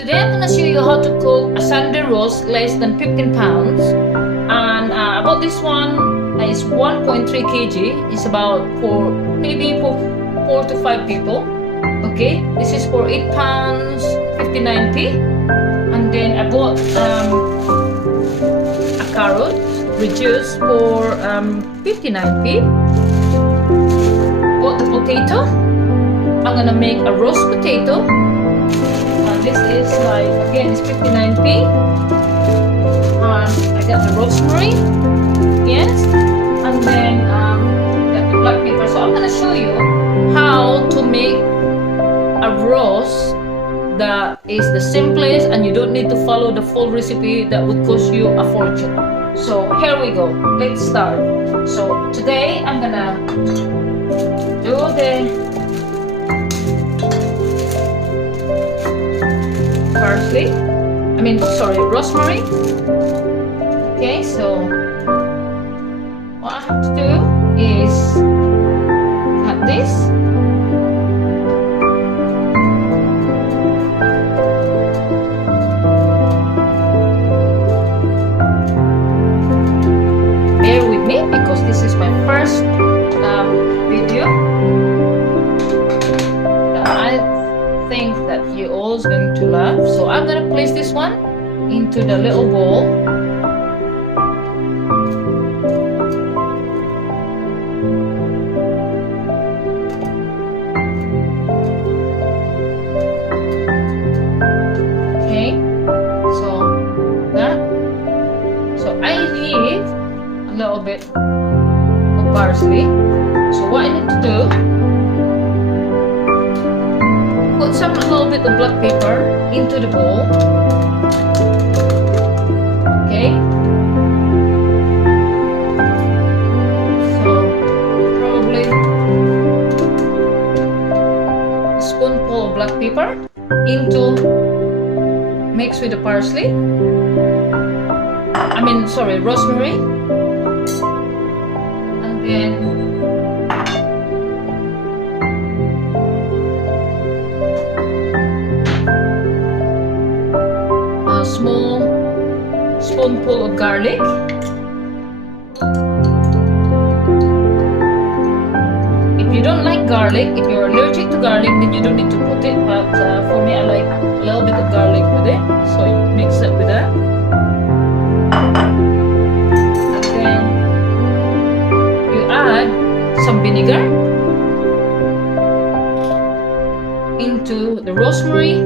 Today I'm gonna show you how to cook a Sunday roast less than 15 pounds. And about this one is 1.3 kg. It's about for maybe for 4 to 5 people. Okay, this is for 8 pounds 59p. And then I bought a carrot reduced for 59p. Bought the potato. I'm gonna make a roast potato. This is like, again, it's 59p. I got the rosemary, yes, and then got the black pepper. So I'm gonna show you how to make a roast that is the simplest, and you don't need to follow the full recipe that would cost you a fortune. So here we go. Let's start. So today I'm gonna do the rosemary. Okay, so what I have to do is cut this. Bear with me because this is my first video. I think that you all is going to love. So I'm gonna place this one into the little bowl. Okay, so that. So I need a little bit of parsley. So what I need to do, put a little bit of black pepper into the bowl. Okay. So probably a spoonful of black pepper into mix with the parsley. Rosemary. And then a small spoonful of garlic. If you don't like garlic, if you're allergic to garlic, then you don't need to put it. But for me, I like a little bit of garlic with it, so you mix it with that. And then you add some vinegar into the rosemary.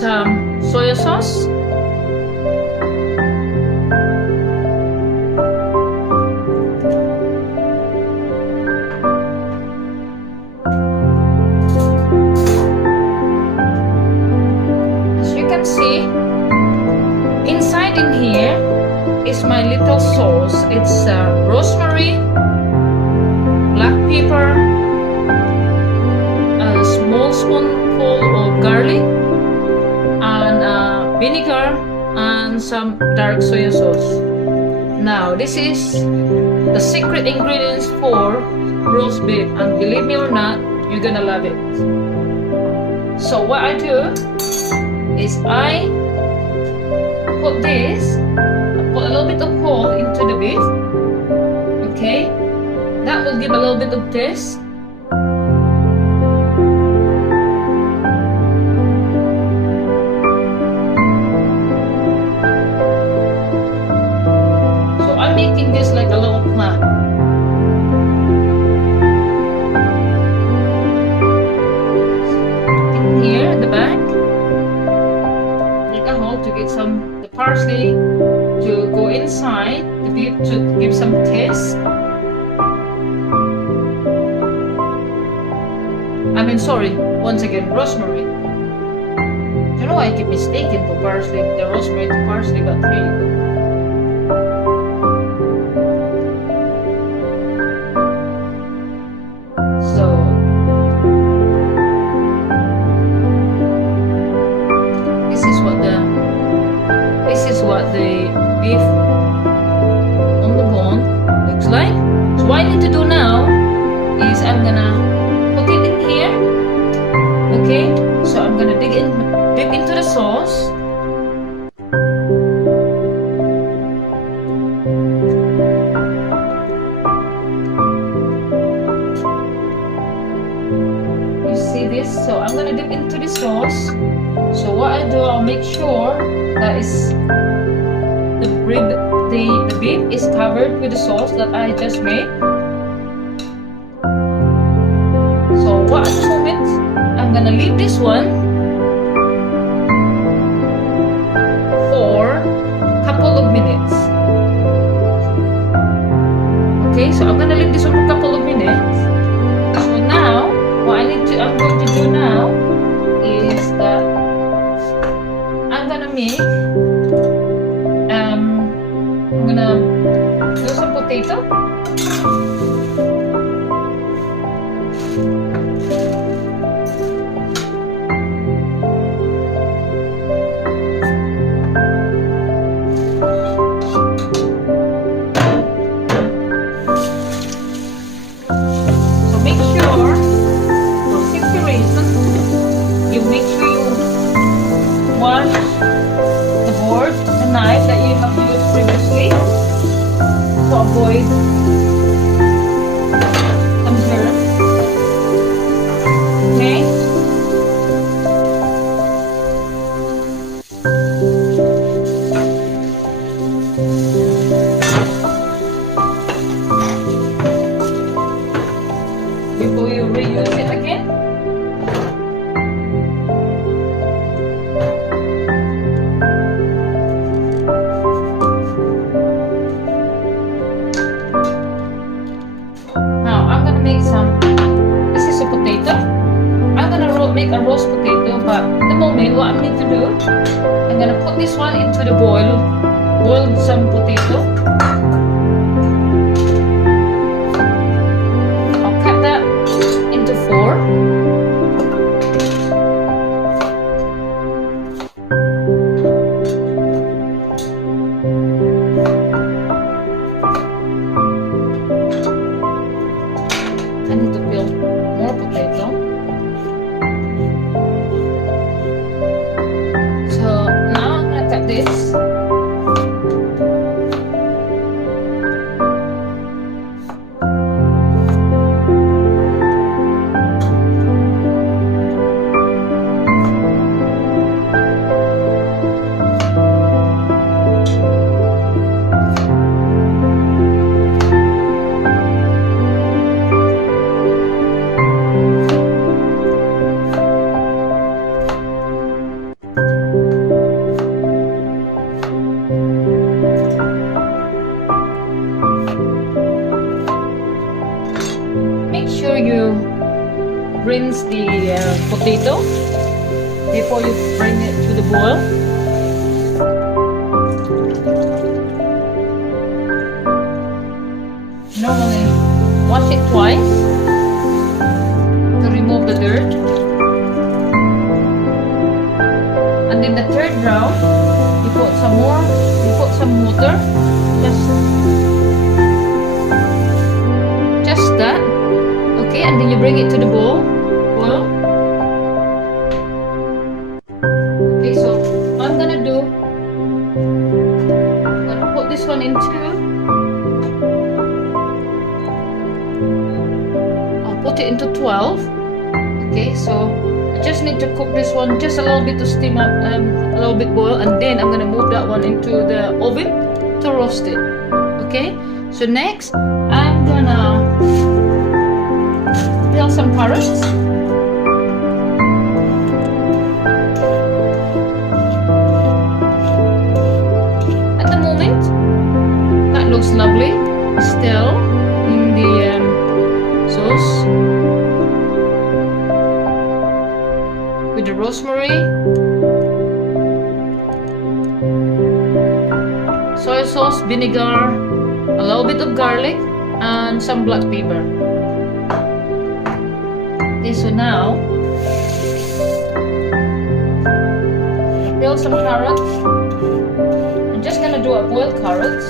Some soy sauce, as you can see, inside in here is my little sauce. It's rosemary, black pepper, a small spoonful of garlic, and vinegar, and some dark soy sauce. Now this is the secret ingredients for roast beef, and believe me or not, you're gonna love it. So what I do is I put a little bit of whole into the beef. Okay, that will give a little bit of taste. Making this like a little plant. In here at the back, make a hole to get the parsley to go inside the beef to give some taste. Once again, rosemary. I don't know why I keep mistaking for parsley, the rosemary to parsley, but here you go. This is what the beef on I'm gonna put it in here. Okay, so I'm gonna dig into the sauce. You see this? So I'm gonna dip into the sauce. So what I do, I'll make sure that is the beef is covered with the sauce that I just made. So what at the moment, I'm gonna leave this one for a couple of minutes. Okay, so I'm gonna leave this one for a couple of minutes. So now, what I'm going to do now is that I'm gonna make I'm gonna do some potato. So make sure, for safety reasons, you make sure you wash the board, the knife that you have used previously, to avoid some germs. Okay? Before you reuse it again. This is a potato. I'm gonna make a roast potato, but at the moment what I need to do, I'm gonna put this one into the boil some potato. I'll cut that into 4. I need to peel more potato. So now I'm gonna cut this. Make sure you rinse the potato before you bring it to the boil. Normally, wash it twice to remove the dirt. And in the third round, you put some water, just that. Okay, and then you bring it to the boil. Okay, so what I'm gonna do, I'm gonna put this one into. I'll put it into 12. Okay, so I just need to cook this one just a little bit to steam up, a little bit boil, and then I'm gonna move that one into the oven to roast it. Okay, so next I'm gonna peel some carrots. At the moment, that looks lovely. Still in the sauce with the rosemary, soy sauce, vinegar, a little bit of garlic, and some black pepper. Okay, so now peel some carrots. I'm just gonna do a boiled carrots.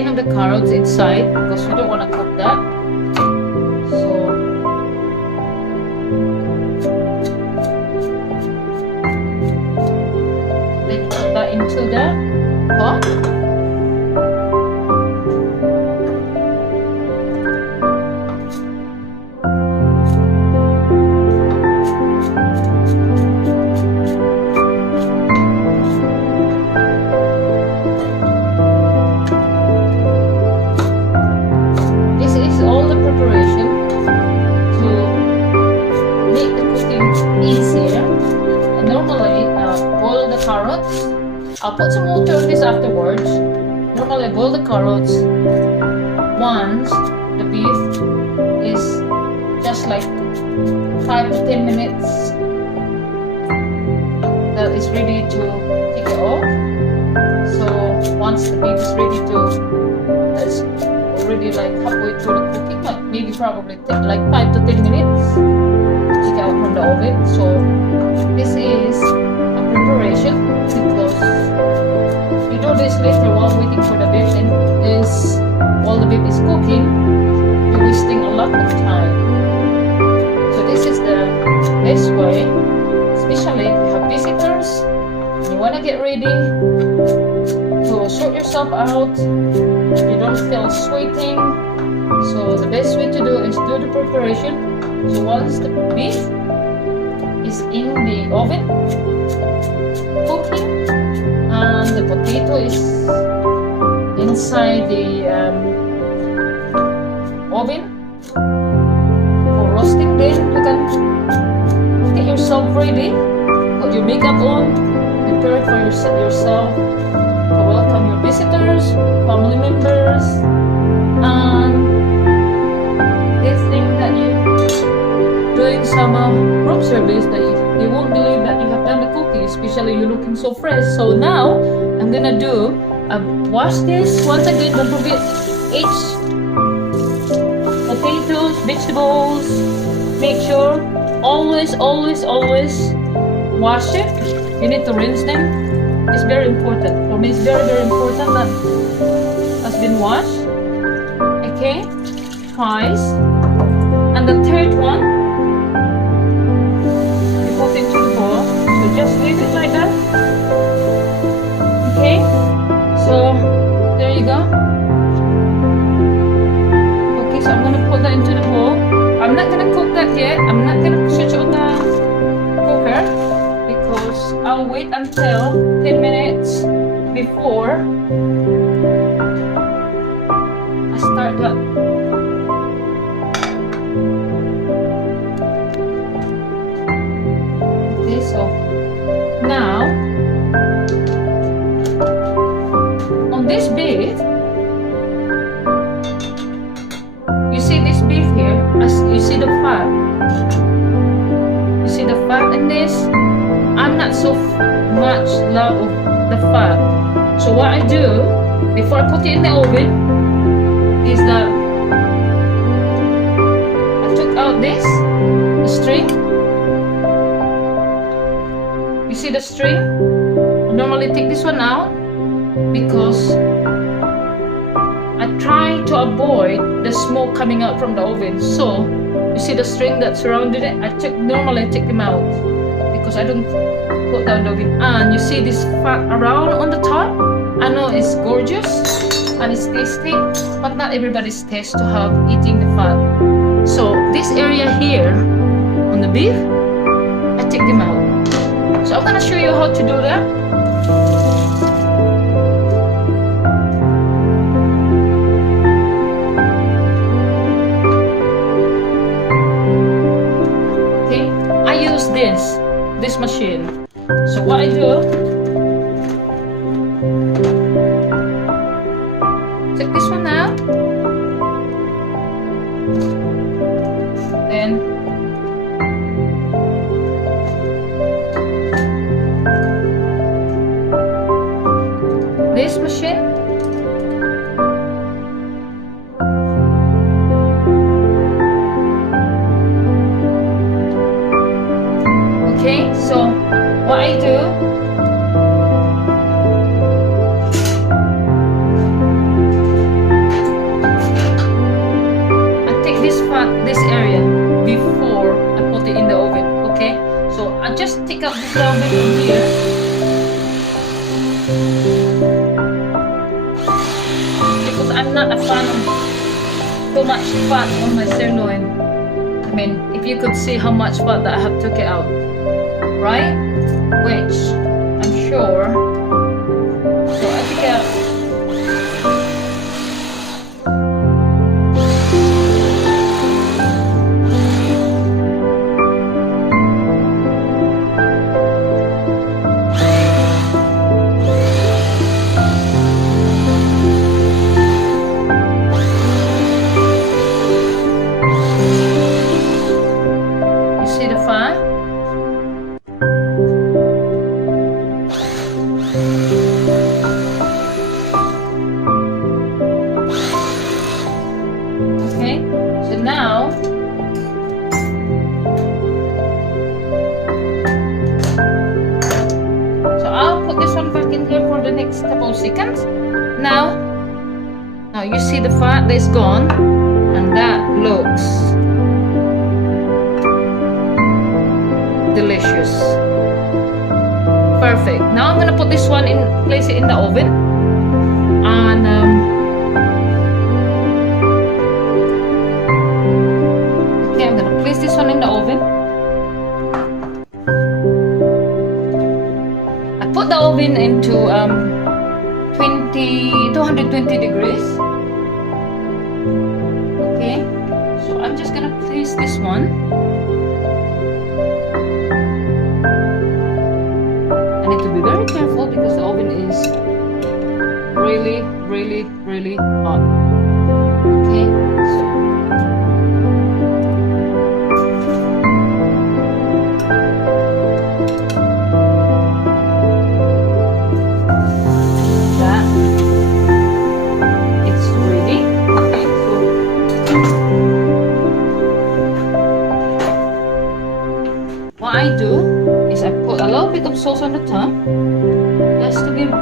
skin of the carrots inside because we don't want to cook that. So let's put that into the pot. I'll put some water on this afterwards. Normally I boil the carrots once the beef is just like 5 to 10 minutes that is ready to take it off. So once the beef is ready to, that's already like halfway through the cooking, but maybe probably take like 5 to 10 minutes to take it out from the oven. So this is a preparation because you do this later while waiting for the beef, and is while the beef is cooking, you're wasting a lot of time. So this is the best way, especially if you have visitors and you want to get ready to sort yourself out, you don't feel sweating. So the best way to do is do the preparation. So once the beef is in the oven cooking and the potato is inside the oven for roasting, then you can get yourself ready, put your makeup on, prepare for yourself to welcome your visitors, family members, and they think that you're doing some room service that you won't believe that you have done the cooking, especially you're looking so fresh. So now I'm gonna do wash this once again. Don't forget each potatoes, vegetables, make sure always wash it. You need to rinse them. It's very important. For me, it's very important that has been washed. Okay, twice. And the third one, you put into the bowl. So just leave it like that. Okay, so there you go. Okay, so I'm gonna put that into the bowl. I'm not gonna cook that yet. I'm not gonna switch on the cooker because I'll wait until 10 minutes before I start that. Okay, so now on this beef, you see this beef here, as you see the fat. You see the fat in this? I'm not so much love of the fat. So what I do before I put it in the oven is that I took out this, the string. You see the string? I normally take this one out because I try to avoid the smoke coming out from the oven. So you see the string that surrounded it? Normally I take them out because I don't put down the oven. And you see this fat around on the top? I know it's gorgeous and it's tasty, but not everybody's taste to have eating the fat. So this area here on the beef, I take them out. So I'm gonna show you how to do that. Okay, I use this machine. So what I do, take this one out, then this machine, okay, so what I do, I just take out this little bit from here. Because I'm not a fan of too much fat on my sirloin. I mean, if you could see how much fat that I have took it out, right? Which I'm sure. So I take out. Seconds. Now you see the fat that is gone, and that looks delicious. Perfect. Now I'm gonna put this one in, place it in the oven, and okay, I'm gonna place this one in the oven. I put the oven into 220 degrees. Okay, so I'm just gonna place this one. I need to be very careful because the oven is really hot. Okay, so what I do is I put a little bit of sauce on the top, just to give a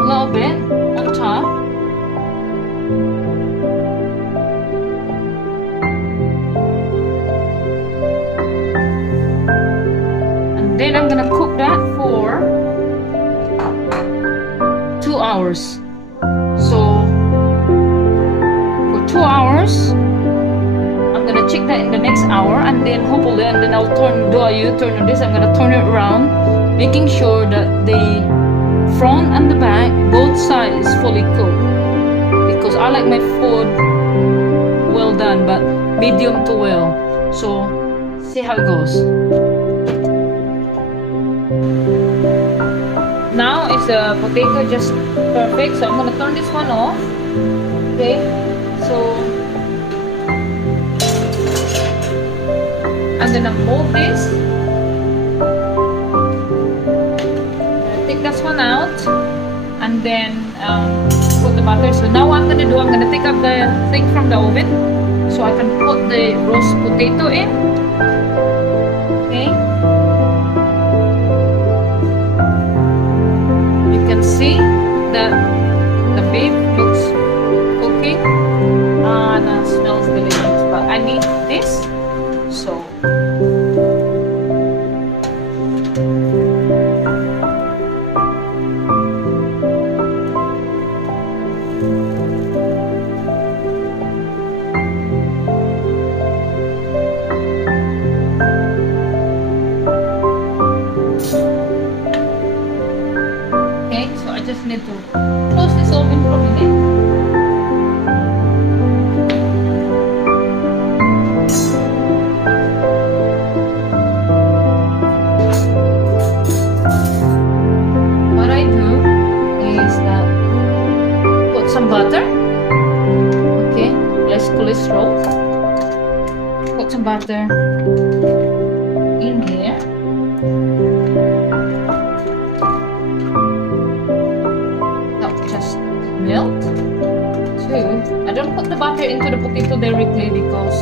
little bit on top. And then I'm gonna cook that for 2 hours. So for 2 hours, check that in the next hour, and then hopefully, and then I'll do a U-turn on this. I'm gonna turn it around, making sure that the front and the back, both sides, is fully cooked, because I like my food well done, but medium to well. So see how it goes. Now is the potato just perfect, so I'm gonna turn this one off. Okay, so I'm gonna move this. Take this one out, and then put the butter. So now what I'm gonna do, I'm gonna take up the thing from the oven, so I can put the roast potato in. Okay. You can see that the beef looks cooking and smells delicious. But I need this. So okay, so I just need to close this oven for a minute. Butter, okay, less cholesterol. Put some butter in here. That just melt. Too. I don't put the butter into the potato directly because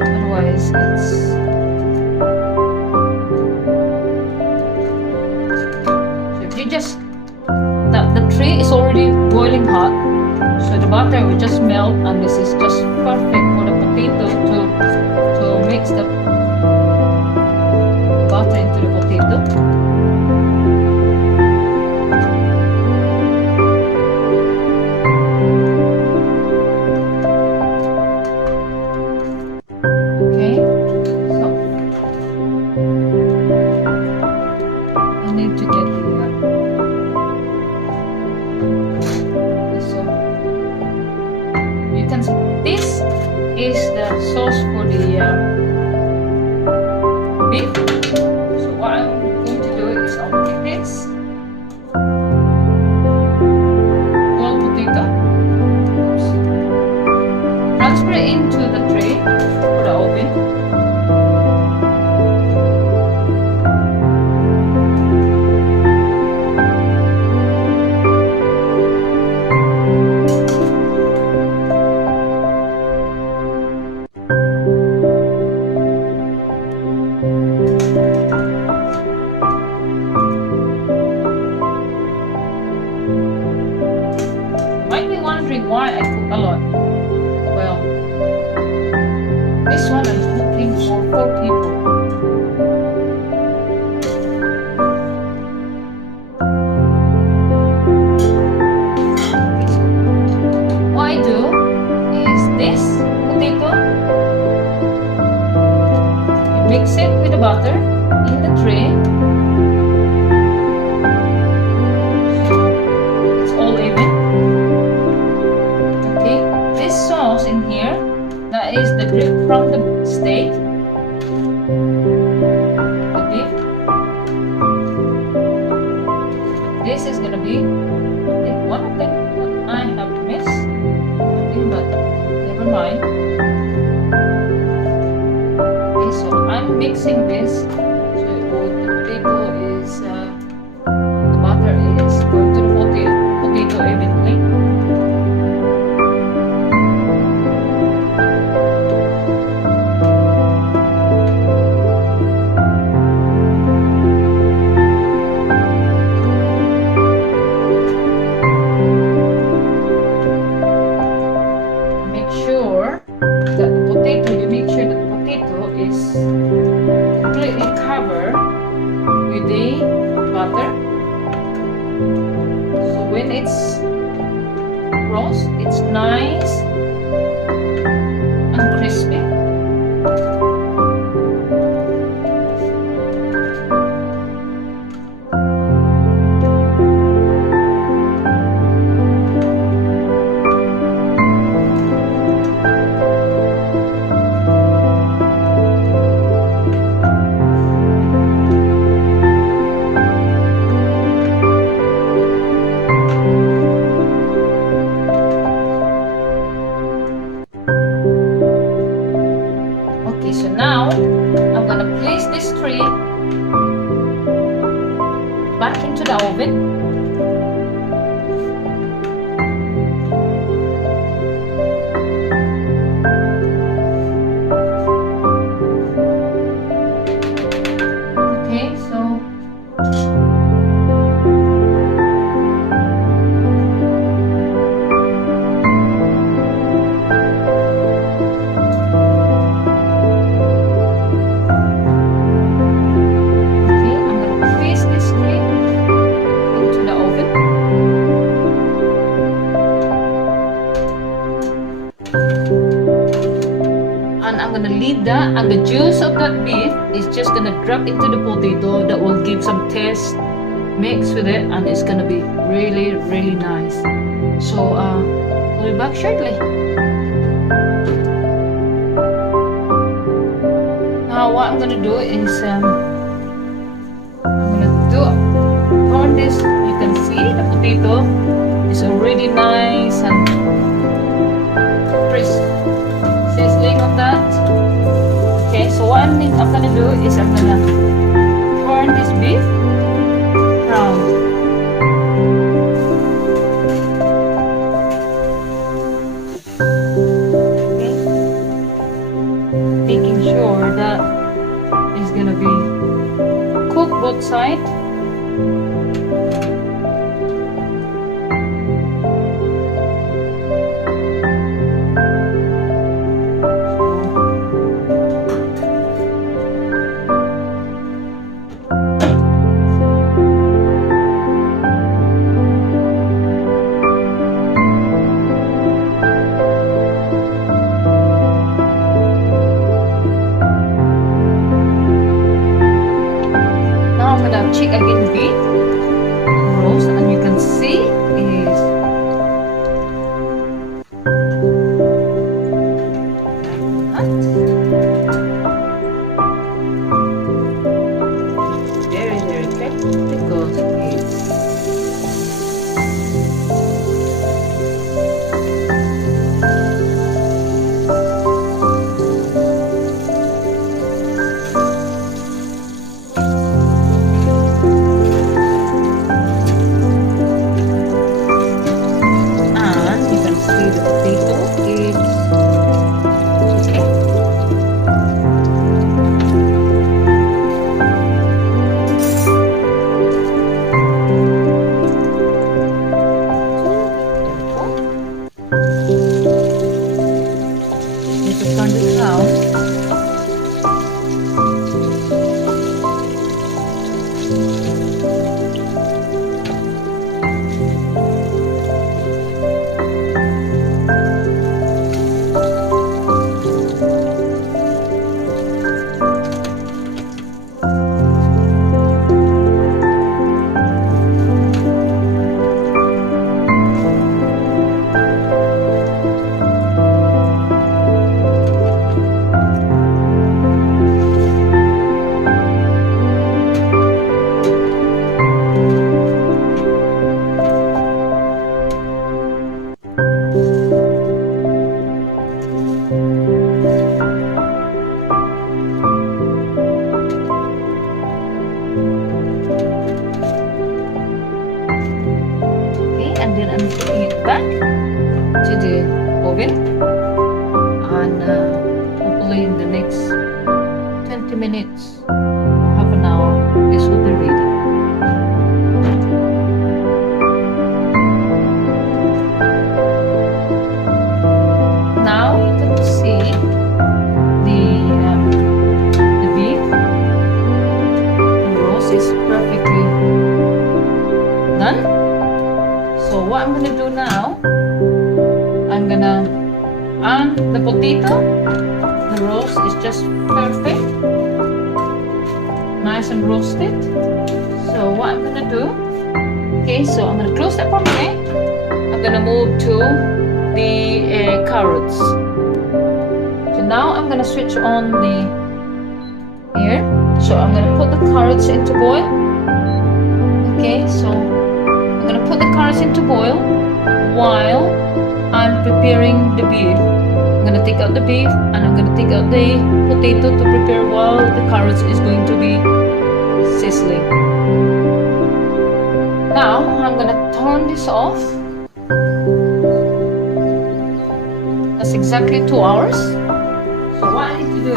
otherwise it's so if you just the tray is already boiling hot, so the butter will just melt, and this is just perfect for the potato to mix the beef. So what I'm going to do is I'll take this whole potato, transfer it into the tray for the oven. Why I cook a lot? Well, this one I'm cooking for 4 people. Okay, so what I do is this potato, you mix it with the butter in the tray. In here, that is the drip from the steak, the beef. This is gonna be, I think, one of them that I have missed, I think, but never mind. Okay, so I'm mixing this. So the potato is, the butter is going to the potato evenly. Completely covered with the butter, so when it's roast, it's nice and crispy. So now I'm gonna place this tray back into the oven. Okay, so leave that, and the juice of that beef is just gonna drop into the potato. That will give some taste mix with it, and it's gonna be really nice. So we'll be back shortly. Now what I'm gonna do is I'm gonna turn this. You can see the potato is already nice and crisp, sizzling on that. Okay, so what I'm gonna do is I'm gonna turn this beef around. Okay, making sure that it's gonna be cooked both sides. Check 30 minutes, half an hour, this will be ready. Now you can see the beef, the roast is perfectly done. So what I'm gonna do now, I'm gonna the potato, the roast is just perfect, nice and roasted. So what I'm gonna do, okay, so I'm gonna close that for a minute. I'm gonna move to the carrots. So now I'm gonna switch on the here. So I'm gonna put the carrots into boil. Okay, so I'm gonna put the carrots into boil while I'm preparing the beef. I'm gonna take out the beef and I'm gonna take out the potato to prepare while the carrots is going to be sizzling. Now I'm gonna turn this off. That's exactly 2 hours. So what I need to do,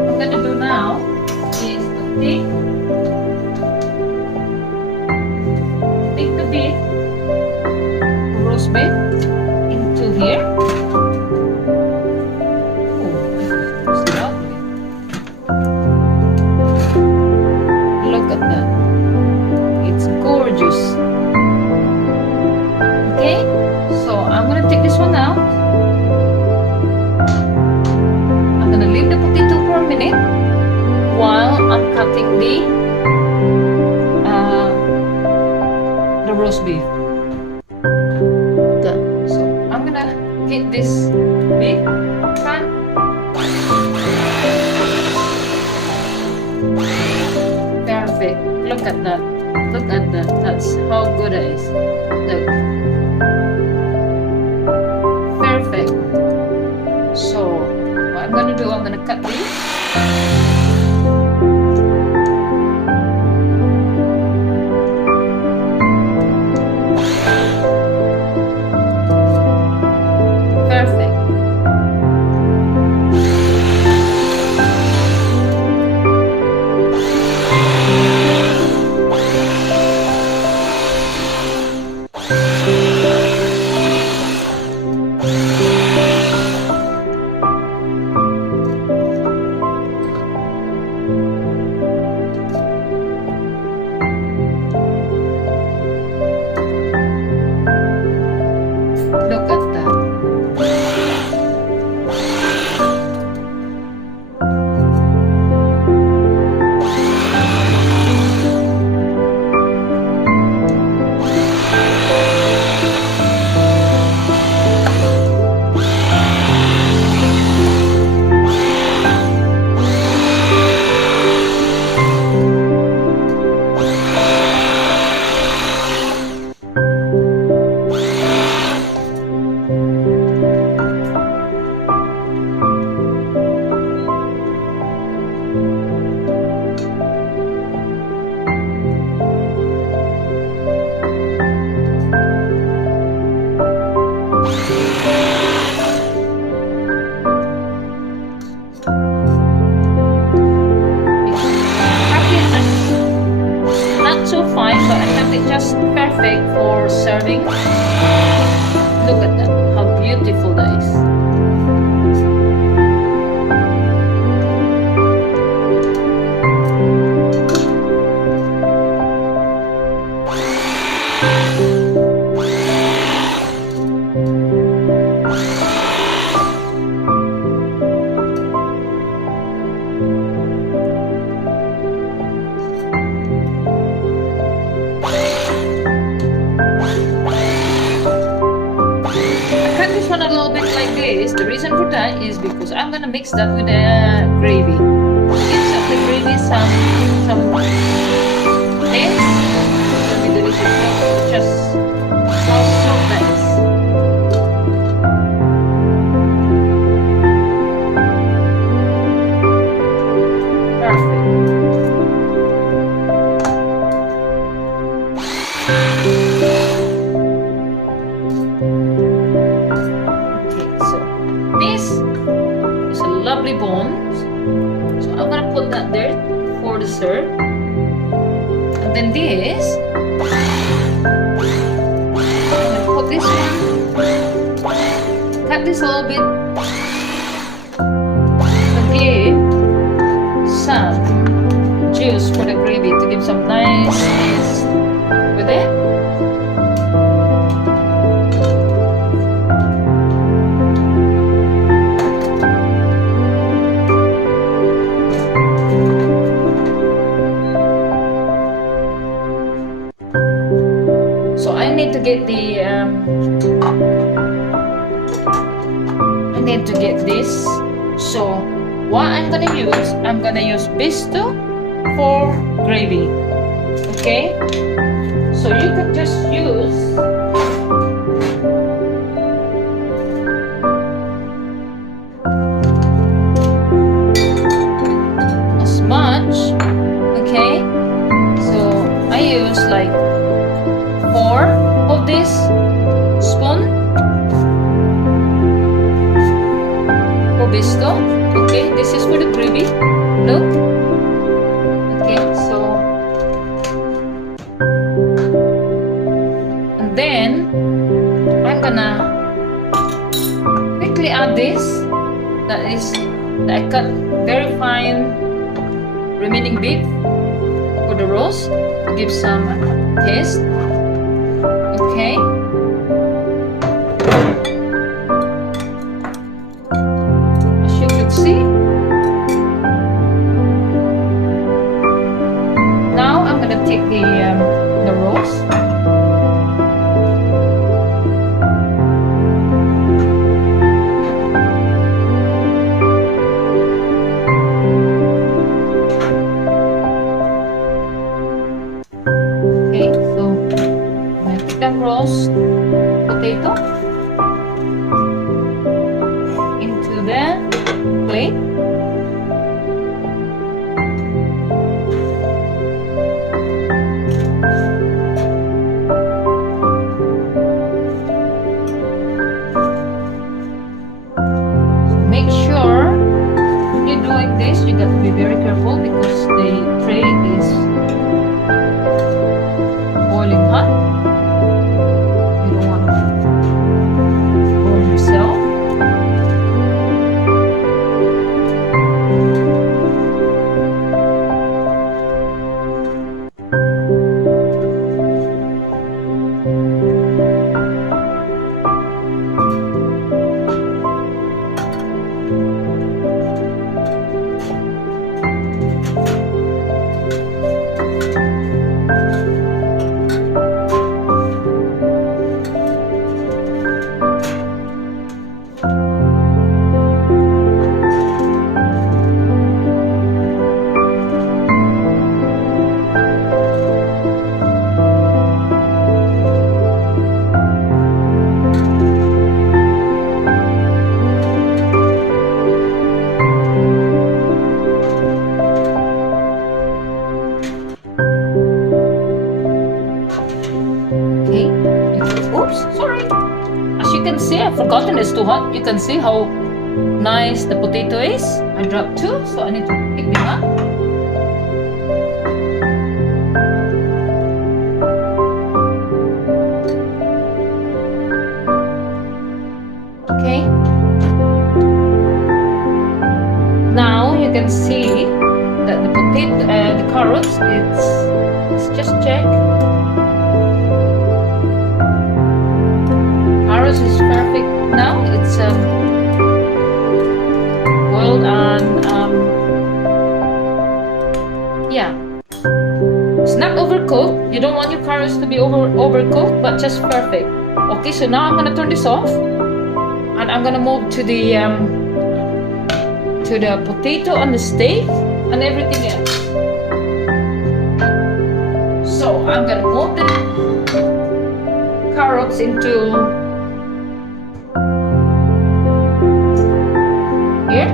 I'm gonna do now is to take the beef, roast beef, into here. Look at that. It's gorgeous. Okay, so I'm gonna take this one out. I'm gonna leave the potato for a minute while I'm cutting the roast beef. Done. So I'm gonna get this beef pan. Perfect. Look at that. Look at that. That's how good it is. Look. Perfect. So what I'm gonna do, I'm gonna cut these. Perfect. Look at that. Not so fine, but I have it just perfect for serving. Look at that, how beautiful that is. The reason for that is because I'm gonna mix that with the gravy. Gives up the gravy some taste. It'll be delicious. Just how soft that is. Lovely bones. So I'm gonna put that there for the serve. And then this, I'm gonna put this one, cut this a little bit, and give some juice for the gravy to give some nice taste with it. So I need to get the I need to get this. So what I'm gonna use pesto for gravy. Okay? So you could just use as much. Okay? So I use like 4 of this spoon for pesto. Okay, this is for the gravy. Look. Okay, so and then I'm gonna quickly add this. That I cut very fine remaining beef for the roast to give some taste. Okay. As you can see. Now I'm gonna take the roast. Okay, so roast potato into the plate. So make sure when you're doing this, you got to be very careful because the tray is boiling hot. Can see I've forgotten it's too hot. You can see how nice the potato is. I dropped 2, so I need to pick them up. Okay. Now you can see that the potato, the carrots, it's just check. Is perfect now. It's boiled and yeah, it's not overcooked. You don't want your carrots to be overcooked, but just perfect. Okay, so now I'm gonna turn this off, and I'm gonna move to the potato and the steak and everything else. So I'm gonna move the carrots into here.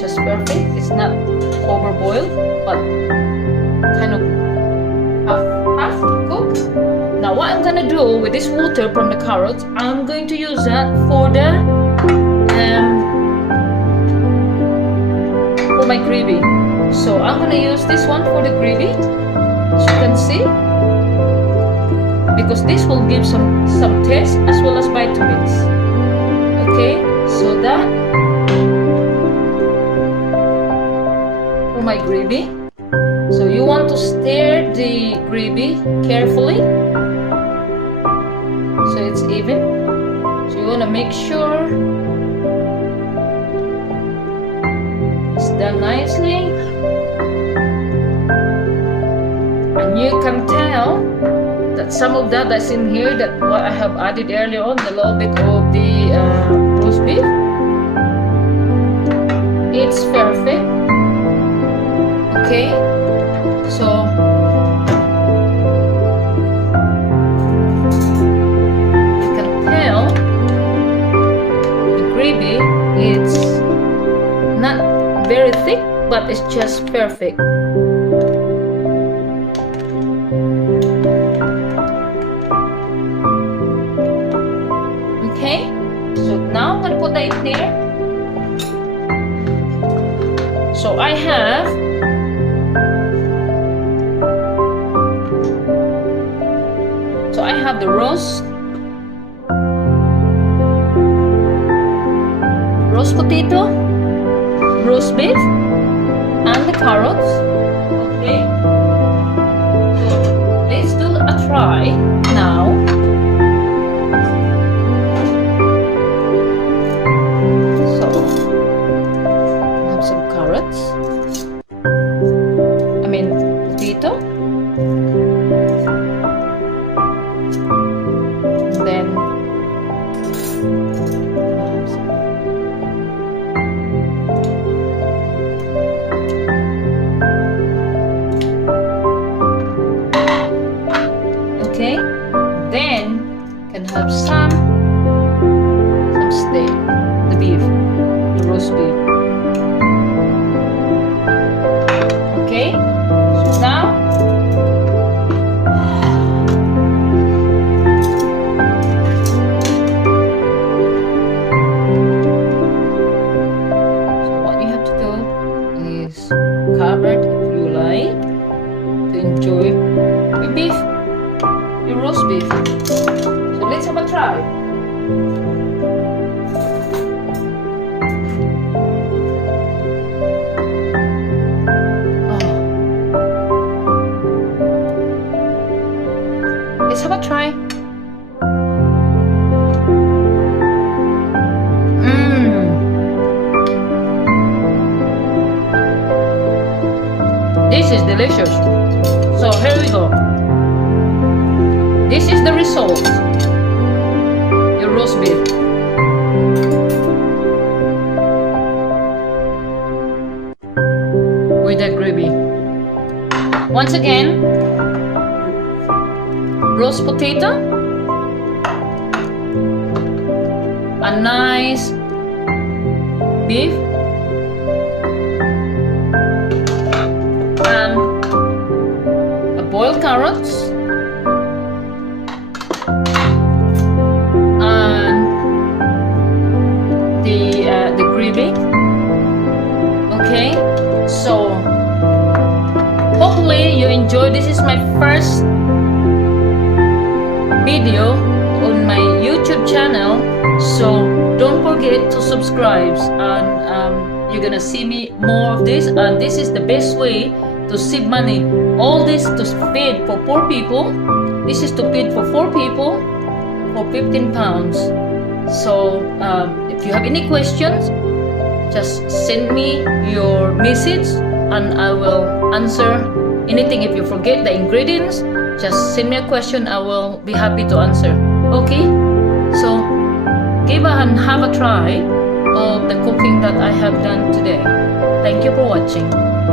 just perfect. It's not overboiled, but kind of half cooked. Now what I'm gonna do with this water from the carrots, I'm going to use that for my gravy. So I'm gonna use this one for the gravy, as you can see, because this will give some taste as well as vitamins. Okay, so that for my gravy. So you want to stir the gravy carefully so it's even. So you want to make sure it's done nicely. And you can tell that some of that's in here, that what I have added earlier on, a little bit of the roast beef. It's perfect. Okay, so you can tell the gravy, it's not very thick, but it's just perfect. Okay, so now I'm gonna put that in there. So I have the roast potato, roast beef, and the carrots. Okay, so let's do a try now. So I have some carrots, potato. Okay, then can have some steak, the beef, the roast beef. Okay, so now what you have to do is cover it if you like to enjoy the beef. Roast beef. So let's have a try. Let's have a try. This is delicious. So here we go. This is the result. Your roast beef. With the gravy. Once again, roast potato, a nice beef, and a boiled carrots, the gravy. Okay, so hopefully you enjoy. This is my first video on my YouTube channel, so don't forget to subscribe, and you're gonna see me more of this. And this is the best way to save money. All this to feed for 4 people. This is to feed for 4 people for 15 pounds. So if you have any questions, just send me your message and I will answer anything. If you forget the ingredients, just send me a question. I will be happy to answer. Okay, so give and have a try of the cooking that I have done today. Thank you for watching.